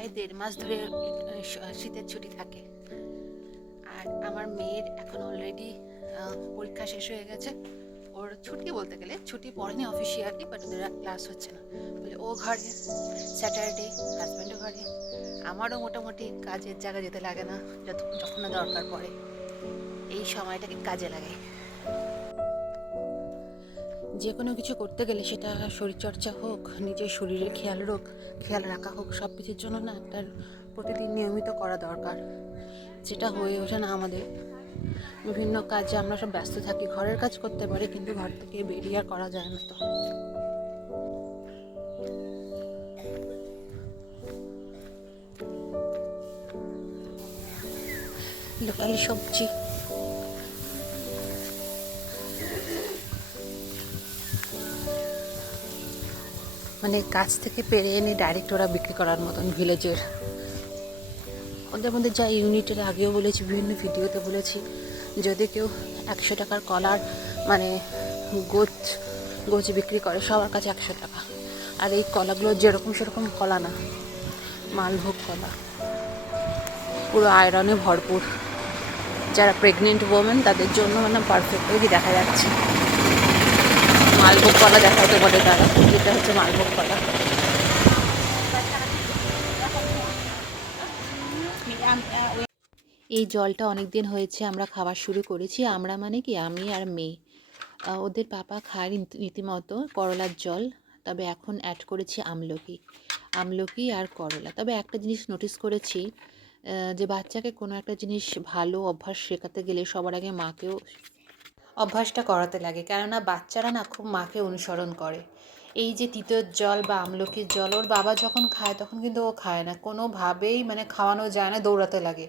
প্রায় 1.5 মাস ধরে শীতের ছুটি থাকে। আর আমার মেয়ের এখন অলরেডি পরীক্ষা শেষ হয়ে গেছে। ওর ছুটি বলতে গেলে ছুটি পড়েনি অফিসিয়ালি, বাট ওদের ক্লাস হচ্ছে না বলে ও ঘরে, স্যাটারডে হাজব্যান্ডও ঘরে। আমারও মোটামুটি কাজের জায়গা যেতে লাগে না, যখন না দরকার পড়ে এই সময়টাকে কাজে লাগে। যে কোনো কিছু করতে গেলে সেটা শরীরচর্চা হোক, নিজের শরীরের খেয়াল রাখা হোক, সব কিছুর জন্য না একটা প্রতিদিন নিয়মিত করা দরকার, যেটা হয়ে ওঠে না আমাদের। বিভিন্ন কাজে আমরা সব ব্যস্ত থাকি, ঘরের কাজ করতে পারি কিন্তু ঘর থেকে বেরিয়ে আর করা যায় না। তো লোকালি সবজি মানে গাছ থেকে পেরে এনে ডাইরেক্ট ওরা বিক্রি করার মতন ভিলেজের। ওদের মধ্যে যা ইউনিটের, আগেও বলেছি, বিভিন্ন ভিডিওতে বলেছি, যদি কেউ 100 টাকার কলার মানে গোছ বিক্রি করে, সবার কাছে 100 টাকা। আর এই কলাগুলো যেরকম সেরকম কলা না, মালভোগ কলা, পুরো আয়রনে ভরপুর। যারা প্রেগনেন্ট ওমেন তাদের জন্য মানে পারফেক্টলি দেখা যাচ্ছে। মালভোগ কলা দেখাতে বলে তারা, যেটা হচ্ছে মালভোগ কলা। এই জলটা অনেক দিন হয়েছে আমরা খাওয়া শুরু করেছি। আমরা মানে কি, আমি আর মেয়ে। ওদের পাপা খায় রীতিমতো করলার জল, তবে এখন অ্যাড করেছি আমলকি আর করলা। তবে একটা জিনিস নোটিস করেছি, যে বাচ্চাকে কোনো একটা জিনিস ভালো অভ্যাস শেখাতে গেলে সবার আগে মাকেও অভ্যাসটা করাতে লাগে, কেননা বাচ্চারা না খুব মাকে অনুসরণ করে। এই যে তিতের জল বা আমলকির জল ওর বাবা যখন খায় তখন কিন্তু ও খায় না কোনোভাবেই, মানে খাওয়ানো যায় না, দৌড়াতে লাগে,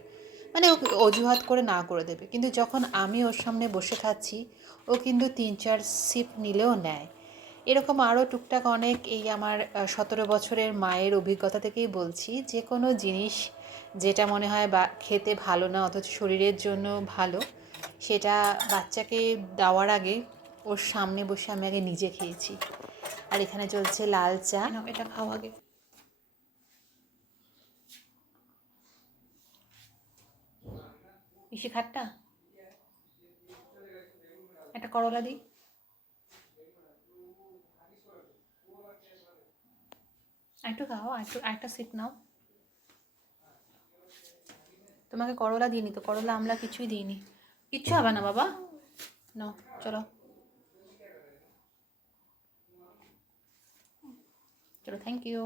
মানে ও অজুহাত করে না করে দেবে। কিন্তু যখন আমি ওর সামনে বসে খাচ্ছি, ও কিন্তু 3-4 সিপ নিলেও নেয়। এরকম আরও টুকটাক অনেক, এই আমার 17 বছরের মায়ের অভিজ্ঞতা থেকেই বলছি, যে কোনো জিনিস যেটা মনে হয় বা খেতে ভালো না অথচ শরীরের জন্য ভালো, সেটা বাচ্চাকে দেওয়ার আগে ওর সামনে বসে আমি আগে নিজে খেয়েছি। আর এখানে চলছে লাল চা, এটা খাওয়া আগে। বেশি খাট্টা, একটা করলা দিই। একটু খাও, একটা সিট নাও। তোমাকে করলা দিইনি তো, করলা আমলা কিছুই দিইনি, কিচ্ছু হবে না বাবা। নাও, চলো চলো, থ্যাংক ইউ।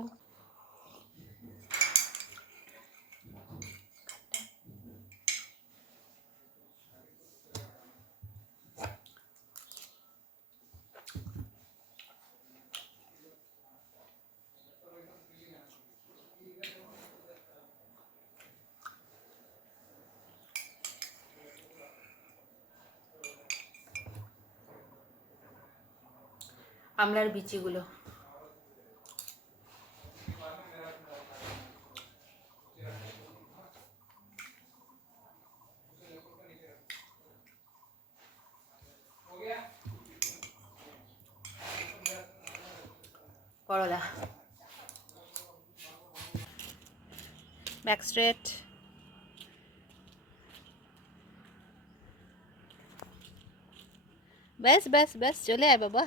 আমলার বিচিগুলো করলা, ব্যাক স্ট্রেট। ব্যাস ব্যাস ব্যাস, চলে আয় বাবা।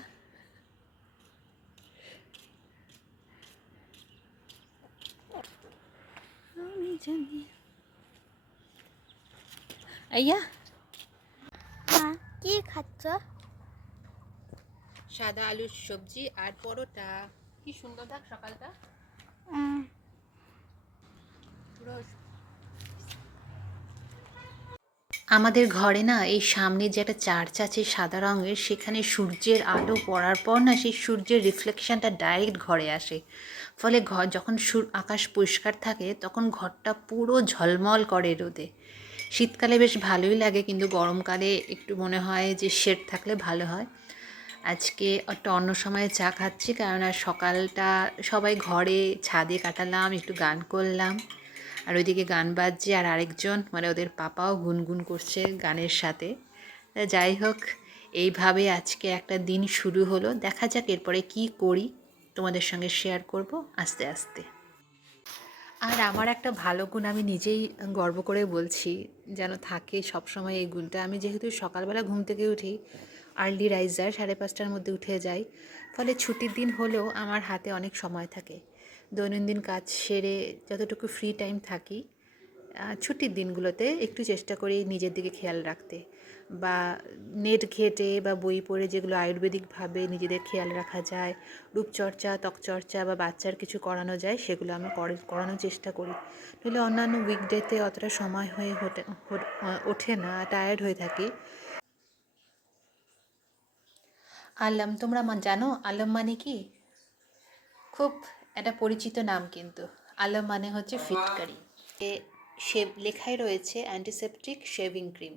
আমি জানি আইয়া কি খাচ্ছ? সাদা আলুর সবজি আর পরোটা। কি সুন্দর দেখ সকালটা পুরো। আমাদের ঘরে না এই সামনে যে একটা চার্চ আছে সাদা রঙের, সেখানে সূর্যের আলো পড়ার পর না সেই সূর্যের রিফ্লেকশনটা ডাইরেক্ট ঘরে আসে। ফলে ঘর যখন আকাশ পরিষ্কার থাকে তখন ঘরটা পুরো ঝলমল করে রোদে। শীতকালে বেশ ভালোই লাগে, কিন্তু গরমকালে একটু মনে হয় যে শেড থাকলে ভালো হয়। আজকে একটা অন্য সময়ে চা খাচ্ছি, কেননা সকালটা সবাই ঘরে ছাদে কাটালাম, একটু গান করলাম। আর ওইদিকে গান বাজছে, আর আরেকজন মানে ওদের পাপাও গুনগুন করছে গানের সাথে। যাই হোক, এইভাবে আজকে একটা দিন শুরু হলো। দেখা যাক এরপরে কি করি, তোমাদের সঙ্গে শেয়ার করব আস্তে আস্তে। আর আমার একটা ভালো গুণ আমি নিজেই গর্ব করে বলছি, যেন থাকে সবসময় এই গুণটা। আমি যেহেতু সকালবেলা ঘুম থেকে উঠি, আর্লি রাইজার, 5:30টার মধ্যে উঠে যাই, ফলে ছুটির দিন হলেও আমার হাতে অনেক সময় থাকে। দৈনন্দিন কাজ সেরে যতটুকু ফ্রি টাইম থাকি, ছুটির দিনগুলোতে একটু চেষ্টা করি নিজের দিকে খেয়াল রাখতে, বা নেট ঘেঁটে বা বই পড়ে যেগুলো আয়ুর্বেদিকভাবে নিজেদের খেয়াল রাখা যায়, রূপচর্চা, ত্বকচর্চা বা বাচ্চার কিছু করানো যায়, সেগুলো আমি করানোর চেষ্টা করি। নইলে অন্যান্য উইকডেতে অতটা সময় হয়ে ওঠে না, টায়ার্ড হয়ে থাকি। আলম, তোমরা জানো আলম মানে কি? খুব একটা পরিচিত নাম কিন্তু। আলম মানে হচ্ছে ফিটকারি। লেখাই রয়েছে অ্যান্টিসেপটিক শেভিং ক্রিম,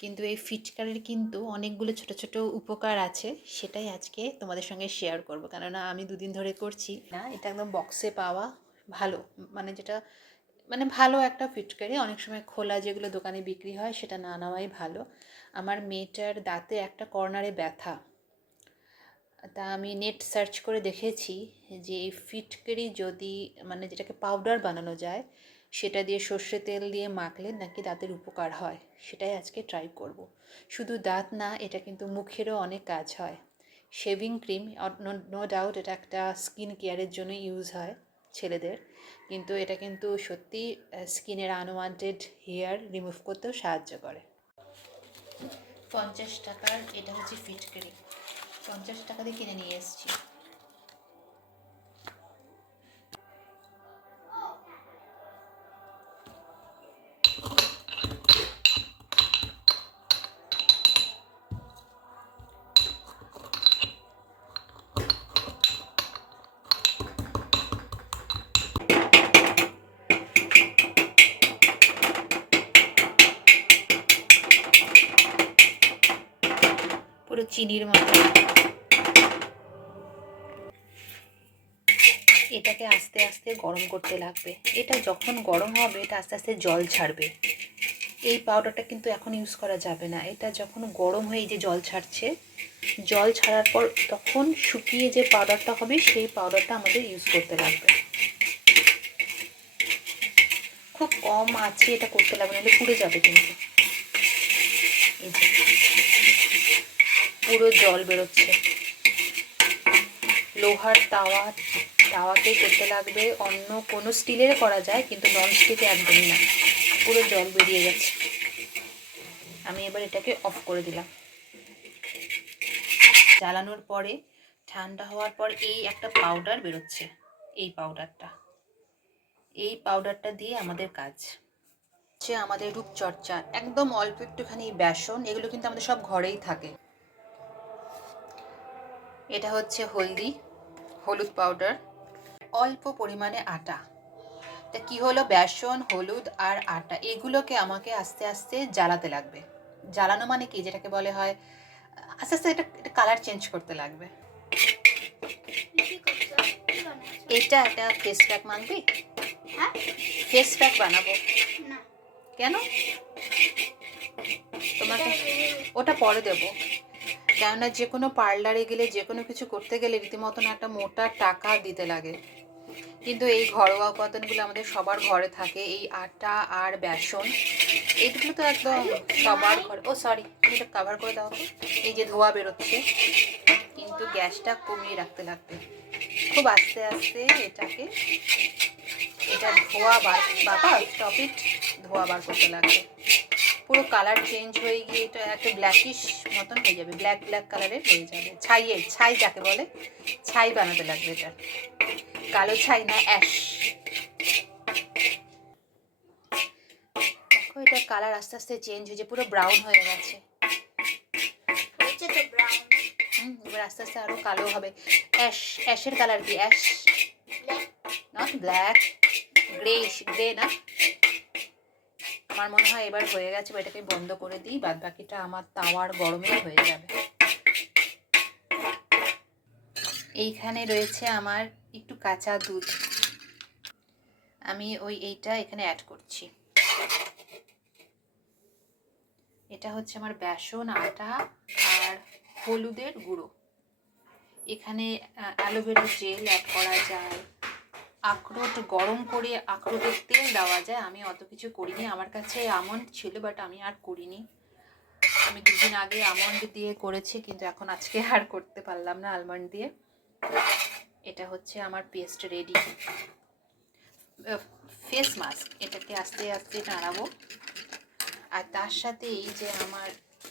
কিন্তু এই ফিটকারির কিন্তু অনেকগুলো ছোট ছোট উপকার আছে। সেটাই আজকে তোমাদের সঙ্গে শেয়ার করব, কেননা আমি দুদিন ধরে করছি না। এটা একদম বক্সে পাওয়া ভালো, মানে যেটা মানে ভালো একটা ফিটকারি। অনেক সময় খোলা যেগুলো দোকানে বিক্রি হয় সেটা না নেওয়াই ভালো। আমার মেয়েটার দাঁতে একটা কর্নারে ব্যথা, তা আমি নেট সার্চ করে দেখেছি যে এই ফিটকারি যদি মানে যেটাকে পাউডার বানানো যায়, সেটা দিয়ে সর্ষে তেল দিয়ে মাখলে নাকি দাঁতের উপকার হয়। সেটাই আজকে ট্রাই করব। শুধু দাঁত না, এটা কিন্তু মুখেরও অনেক কাজ হয়। শেভিং ক্রিম, নো ডাউট এটা একটা স্কিন কেয়ারের জন্য ইউজ হয় ছেলেদের, কিন্তু এটা কিন্তু সত্যি স্কিনের আনওয়ান্টেড হেয়ার রিমুভ করতেও সাহায্য করে। 50 টাকার এটা হচ্ছে ফিটকারি, 50 টাকা দিয়ে কিনে নিয়ে এসেছি। পুরো চিনির মতো। এটাকে আস্তে আস্তে গরম করতে লাগবে। এটা যখন গরম হবে এটা আস্তে আস্তে জল ছাড়বে। এই পাউডারটা কিন্তু এখন ইউজ করা যাবে না। এটা যখন গরম হয়ে যে জল ছাড়ছে, জল ছাড়ার পর তখন শুকিয়ে যে পাউডারটা হবে, সেই পাউডারটা আমাদের ইউজ করতে লাগবে। খুব কম আছে এটা করতে লাগবে, নাহলে পুড়ে যাবে কিন্তু। এই যে পুরো জল বেরোচ্ছে। লোহার তাওয়াতেই করতে লাগবে। অন্য কোনো স্টিলের করা যায়, কিন্তু নন স্টিকে একদমই না। পুরো জল বেরিয়ে গেছে। আমি এবার এটাকে অফ করে দিলাম। জ্বালানোর পরে ঠান্ডা হওয়ার পর এই একটা পাউডার বেরোচ্ছে। এই পাউডারটা দিয়ে আমাদের কাজ হচ্ছে আমাদের রূপচর্চা। একদম অল্প একটুখানি বেসন, এগুলো কিন্তু আমাদের সব ঘরেই থাকে। এটা হচ্ছে হলুদ পাউডার, অল্প পরিমাণে আটা। তা কি হলো, বেসন, হলুদ আর আটা এগুলোকে আমাকে আস্তে আস্তে জ্বালাতে লাগবে। জ্বালানো মানে কি, যেটাকে বলে হয় আস্তে আস্তে এটা কালার চেঞ্জ করতে লাগবে। এটা একটা ফেস প্যাক মানবি? হ্যাঁ, ফেস প্যাক বানাবো। কেন? তোমাকে ওটা পরে দেবো, কেননা যে কোনো পার্লারে গেলে, যে কোনো কিছু করতে গেলে রীতিমতন একটা মোটা টাকা দিতে লাগে। কিন্তু এই ঘরোয়া উপাদানগুলো আমাদের সবার ঘরে থাকে। এই আটা আর বেসন, এইগুলো তো একদম সবার ঘরে। ও সরি, তুমি এটা কাভার করে দাও তো। এই যে ধোয়া বেরোচ্ছে, কিন্তু গ্যাসটা কমিয়ে রাখতে লাগবে। খুব আস্তে আস্তে এটা ধোয়া বাবা স্টপ ইট, ধোয়া বার করতে লাগবে। পুরো কালার চেঞ্জ হয়ে গিয়ে এটা একটা ব্ল্যাকিশ মতন হয়ে যাবে, ব্ল্যাক কালারের হয়ে যাবে। ছাই যাকে বলে, ছাই বানাতে লাগবে। এটা কালো ছাই না, অ্যাশ। দেখো এটা কালার আস্তে আস্তে চেঞ্জ হয়েছে, পুরো ব্রাউন হয়ে গেছে। এবার আস্তে আস্তে আরো কালো হবে। অ্যাশের কালার কি? অ্যাশ, নট ব্ল্যাক, গ্রে না। আমার মনে হয় এবার হয়ে গেছে। এটাকে বন্ধ করে দিই, বাদ বাকিটা আমার তাওয়ার গরমে হয়ে যাবে। এইখানে রয়েছে আমার একটু কাঁচা দুধ, আমি এইটা এখানে অ্যাড করছি। এটা হচ্ছে আমার বেসন, আটা আর হলুদের গুঁড়ো। এখানে অ্যালোভেরা জেল অ্যাড করা যায়, আখরোট গরম করে আখরোটের তেল দেওয়া যায়, আমি অত কিছু করিনি। আমার কাছে আমন্ড ছিল, বাট আমি আর করিনি। আমি 2 দিন আগে আমন্ড দিয়ে করেছি, কিন্তু এখন আজকে আর করতে পারলাম না আলমন্ড দিয়ে। এটা হচ্ছে আমার পেস্ট রেডি, ফেস মাস্ক। এটাকে আস্তে আস্তে নাড়াবো। আর তার সাথে এই যে আমার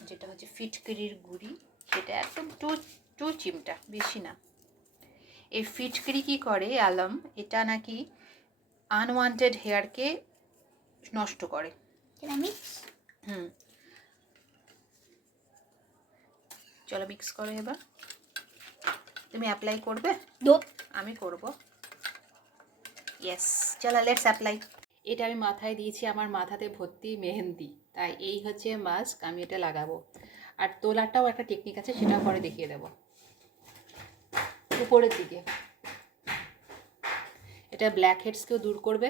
যেটা হচ্ছে ফিটকিরির গুঁড়ি, সেটা একদম টু চিমটা, বেশি না। এই ফিটকিরি কী করে আলম, এটা নাকি আনওয়ান্টেড হেয়ারকে নষ্ট করে। চলো মিক্স করো। এবার তুমি অ্যাপ্লাই করবে? আমি করব। ইয়েস, চলো লেটস অ্যাপ্লাই। এটা আমি মাথায় দিয়েছি, আমার মাথাতে ভর্তি মেহেন্দি, তাই এই হচ্ছে মাস্ক, আমি এটা লাগাবো। আর তোলাটাও একটা টেকনিক আছে, সেটাও পরে দেখিয়ে দেবো। উপরের দিকে এটা ব্ল্যাক হেডসকেও দূর করবে।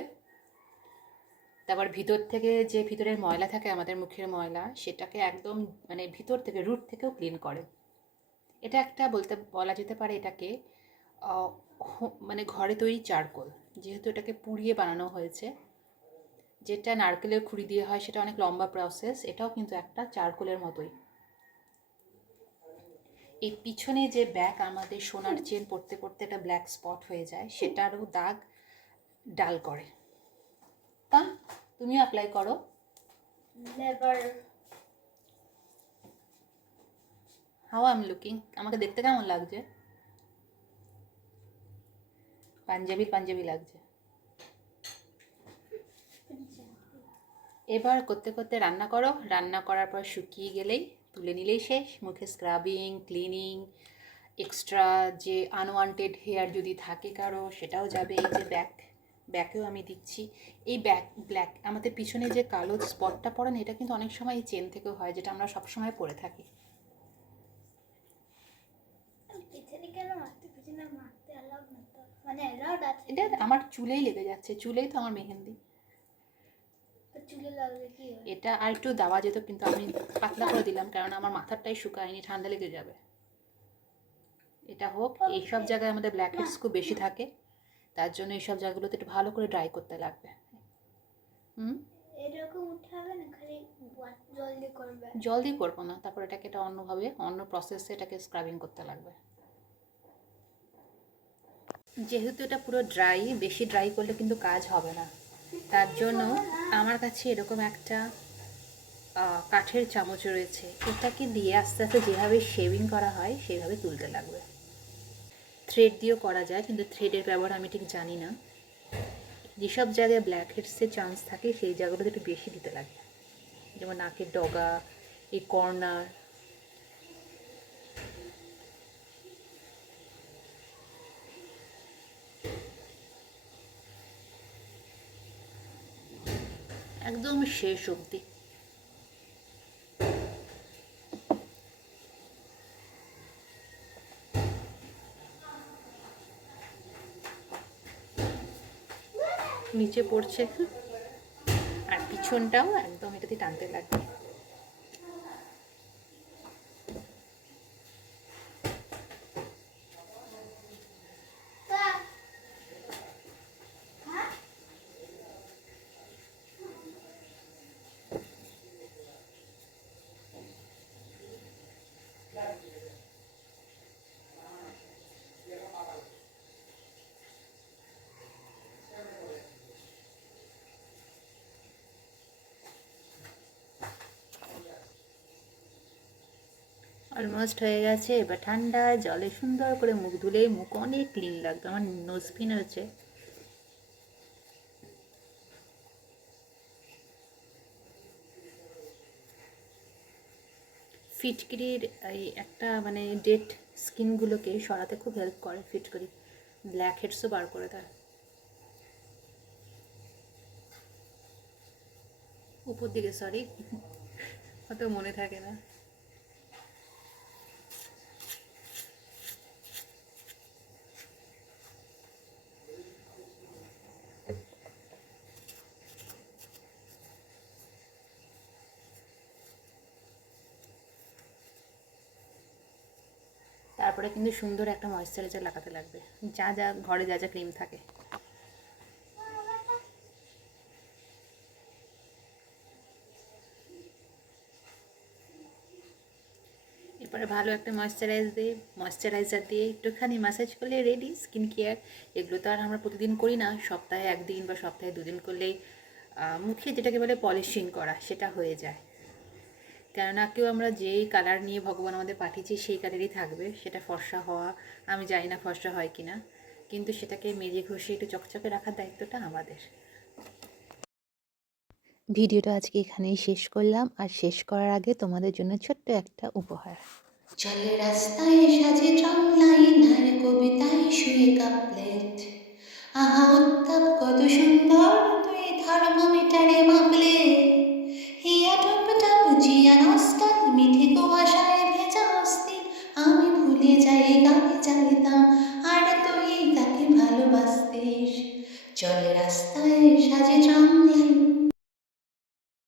তারপর ভিতর থেকে যে ভিতরের ময়লা থাকে, আমাদের মুখের ময়লা, সেটাকে একদম মানে ভিতর থেকে রুট থেকেও ক্লিন করে। এটা একটা বলা যেতে পারে এটাকে মানে ঘরে তৈরি চারকোল, যেহেতু এটাকে পুড়িয়ে বানানো হয়েছে। যেটা নারকেলের খুঁড়ি দিয়ে হয় সেটা অনেক লম্বা প্রসেস, এটাও কিন্তু একটা চারকোলের মতোই। এই পিছনে যে ব্যাক আমাদের সোনার চেন পড়তে পড়তে একটা ব্ল্যাক স্পট হয়ে যায়, সেটারও দাগ ডাল করে। তা তুমিও অ্যাপ্লাই করো। Never. How I am looking? আমাকে দেখতে কেমন লাগছে? পাঞ্জাবি লাগছে। এবার করতে করতে রান্না করো। রান্না করার পর শুকিয়ে গেলেই তুলে নিলেই শেষ। মুখে স্ক্রাবিং, ক্লিনিং, এক্সট্রা যে আনওয়ান্টেড হেয়ার যদি থাকে কারো, সেটাও যাবে। এই যে ব্যাকেও আমি দিচ্ছি। এই ব্ল্যাক আমাদের পিছনে যে কালো স্পটটা পড়ে না, এটা কিন্তু অনেক সময় এই চেন থেকেও হয়, যেটা আমরা সবসময় পরে থাকি। এটা আমার চুলেই লেগে যাচ্ছে, চুলেই তো আমার মেহেন্দি। এটা আর একটু দেওয়া যেত, কিন্তু আমি পাতলা করে দিলাম, কারণ আমার মাথারটাই শুকায়নি, ঠান্ডা লেগে যাবে। এটা হোক। এইসব জায়গায় আমাদের ব্ল্যাক হেডস খুব বেশি থাকে, তার জন্য এইসব জায়গাগুলোতে একটু ভালো করে ড্রাই করতে লাগবে। জল দিয়ে করবো না, তারপর এটাকে এটা অন্যভাবে অন্য প্রসেসে এটাকে স্ক্রাবিং করতে লাগবে। যেহেতু এটা পুরো ড্রাই, বেশি ড্রাই করলে কিন্তু কাজ হবে না। তার জন্য আমার কাছে এরকম একটা কাঠের চামচ রয়েছে, এটাকে দিয়ে আস্তে আস্তে যেভাবে শেভিং করা হয় সেভাবে তুলতে লাগবে। থ্রেড দিয়েও করা যায়, কিন্তু থ্রেডের ব্যবহার আমি ঠিক জানি না। যেসব জায়গায় ব্ল্যাক হেডসের চান্স থাকে সেই জায়গাগুলোতে একটু বেশি দিতে লাগে, যেমন নাকের ডগা, এই কর্নার। একদম শেষ অবধি। নিচে পড়ছে, আর পিছনটাও একদম এটাতে টানতে লাগবে। অলমোস্ট হয়ে গেছে। এবার ঠান্ডা জলে সুন্দর করে মুখ ধুলে মুখ অনেক ক্লিন লাগবে। আমার নোজ পিন হয়েছে। ফিটকিরির এই একটা মানে ডেড স্কিনগুলোকে সরাতে খুব হেল্প করে ফিটকিরি, ব্ল্যাক হেডসও বার করে দেয়। উপর দিকে, সরি, অত মনে থাকে না। তারপরে কিন্তু সুন্দর একটা ময়েশ্চারাইজার লাগাতে লাগবে, যা যা ঘরে যা যা ক্রিম থাকে। এরপরে ভালো একটা ময়েশ্চারাইজার দিয়ে একটুখানি ম্যাসাজ করলে রেডি স্কিন কেয়ার। এগুলো তো আর আমরা প্রতিদিন করি না, সপ্তাহে 1 দিন বা সপ্তাহে 2 দিন করলেই মুখে যেটাকে বলে পলিশিং করা সেটা হয়ে যায়। কেননা কেউ আমরা যেই কালার নিয়ে ভগবান আমাদের পাঠিয়েছি সেই কালারই থাকবে, সেটা ফর্সা হওয়া আমি জানি না ফর্সা হয় কি না, কিন্তু সেটাকে মেজে ঘষে একটু চকচকে রাখার দায়িত্বটা আমাদের। ভিডিওটা আজকে এখানেই শেষ করলাম, আর শেষ করার আগে তোমাদের জন্য ছোট্ট একটা উপহার। চলে রাস্তায় সাজে ট্রাম লাইন আর কবিতায় শুয়ে কাপলেট, আহা উত্তাপ কত সুন্দর তুই থার্মোমিটারে মাপলে, হিয়া টপ টপ জিয়া নস্টাল মিঠে কুয়াশায় ভেজা অস্থির, আমি ভুলে যাই গানে চাইতাম আর তুই তাকে ভালোবাসতিস। চলে রাস্তায় সাজে ট্রাম